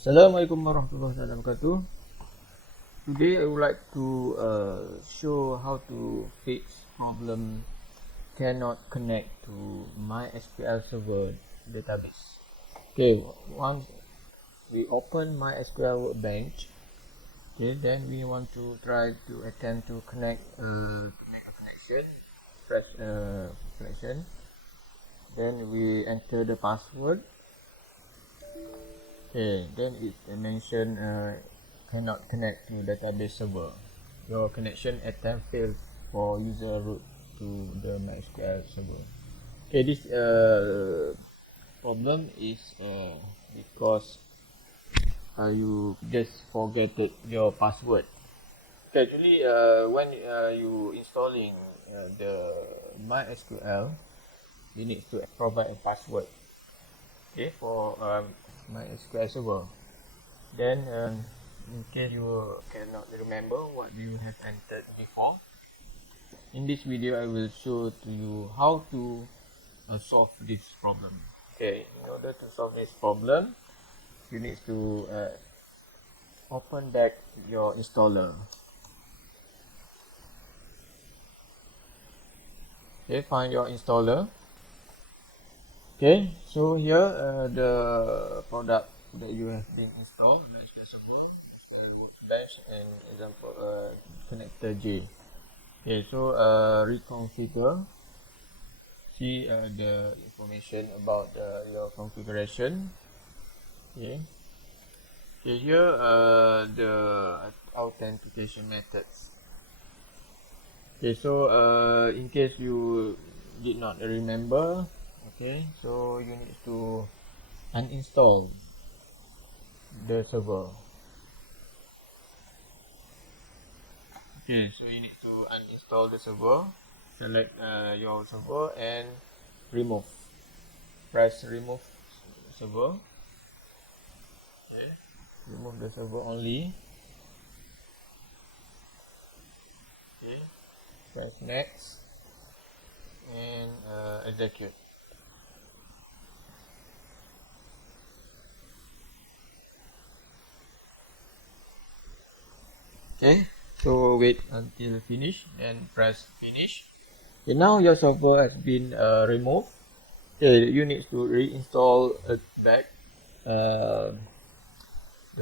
Assalamualaikum warahmatullahi wabarakatuh. Today I would like to show how to fix problem cannot connect to MySQL server database. Okay, once we open MySQL Workbench, okay, then we want to try to attempt to connect a connection, press connection. Then we enter the password. Okay, then it mention cannot connect to database server. Your connection attempt failed for user root to the MySQL server. Okay, this problem is because you just forgetted your password. Okay, actually, when you installing the MySQL, you need to provide a password. Okay, for MySQL server. Then in case you cannot remember what you have entered before, in this video I will show to you how to solve this problem. Okay, in order to solve this problem, you need to open back your installer. Okay, find your installer. Okay, so here the product that you have been installed, MySQL server, Workbench, and example connector J. Okay, so reconfigure. See the information about your configuration. Okay. Okay, here the authentication methods. Okay, so in case you did not remember, okay, so you need to uninstall the server. Okay, so you need to uninstall the server. Select your server and remove. Press remove server. Okay, remove the server only. Okay, press next and execute. Okay, so wait until finish, then press finish. Okay, now your server has been removed. Okay, you need to reinstall it back the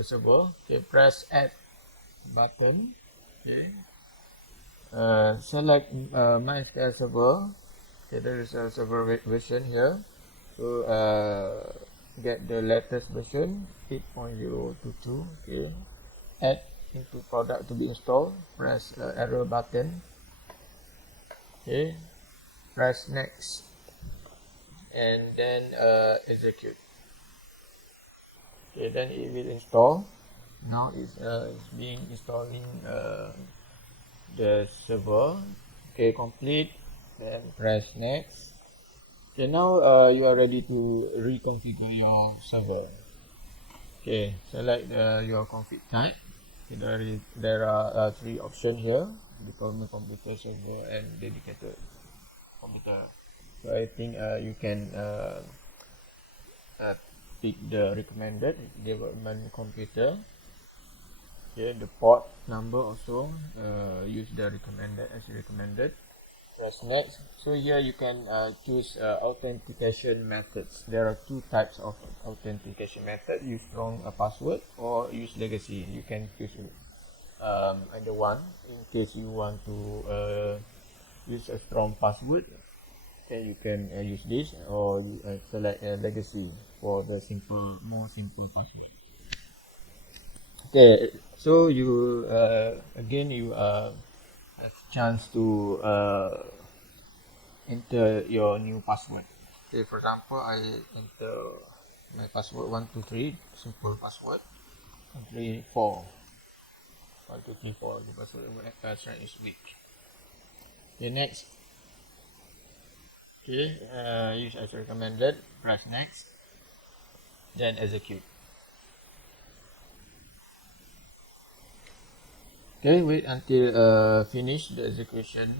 server. Okay, press add button. Okay, select MySQL server. Okay, there is a server version here. So get the latest version 8.022. Okay, add into product to be installed. Press arrow button. Okay, press next and then execute. Okay, then it will install. Now it's being installing the server. Okay, complete. Then press next. Okay, now you are ready to reconfigure your server. Okay, select your config type. Okay, there are three options here: deployment computer, server, and dedicated computer. So I think you can pick the recommended development computer. Okay, the port number also use the recommended as recommended. Press next. So here you can choose authentication methods. There are two types of authentication method: use strong password or use legacy. You can choose either one. In case you want to use a strong password, then you can use this, or you select legacy for the more simple password. Okay, so you again you have chance to enter your new password. Okay, for example, I enter my password 123, simple password 134. 1234, the password is weak. Okay, next. Okay, use as recommended. Press next, then execute. Okay, wait until finish the execution,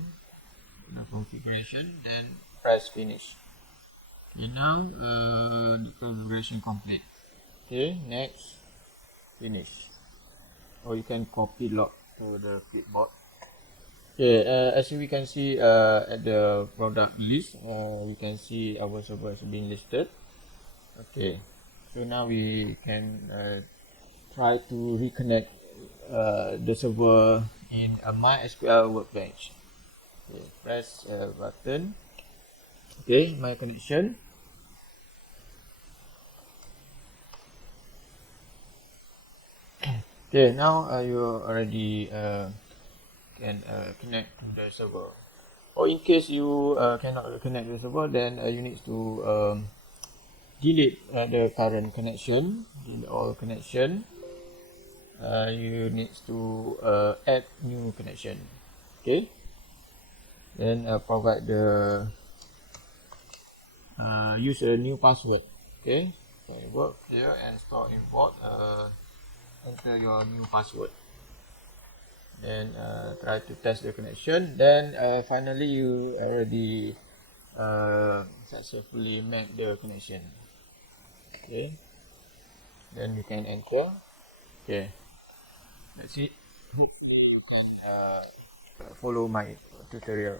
the configuration, then press finish. Okay, now the configuration complete. Okay, next. finish, or you can copy log to the clipboard. Okay, as we can see at the product list, we can see our server has been listed. Okay, so now we can try to reconnect the server in a MySQL Workbench. Okay, press button. Okay, my connection. Okay, now you already can connect to the server. Or in case you cannot connect the server, then you need to delete the current connection, delete all connection. You need to add new connection. Okay, then provide the use a new password. Okay, so work here and store import. Enter your new password. Then try to test the connection. Then finally you already successfully make the connection. Okay, then you can enter. Okay, that's it. Hopefully you can follow my tutorial.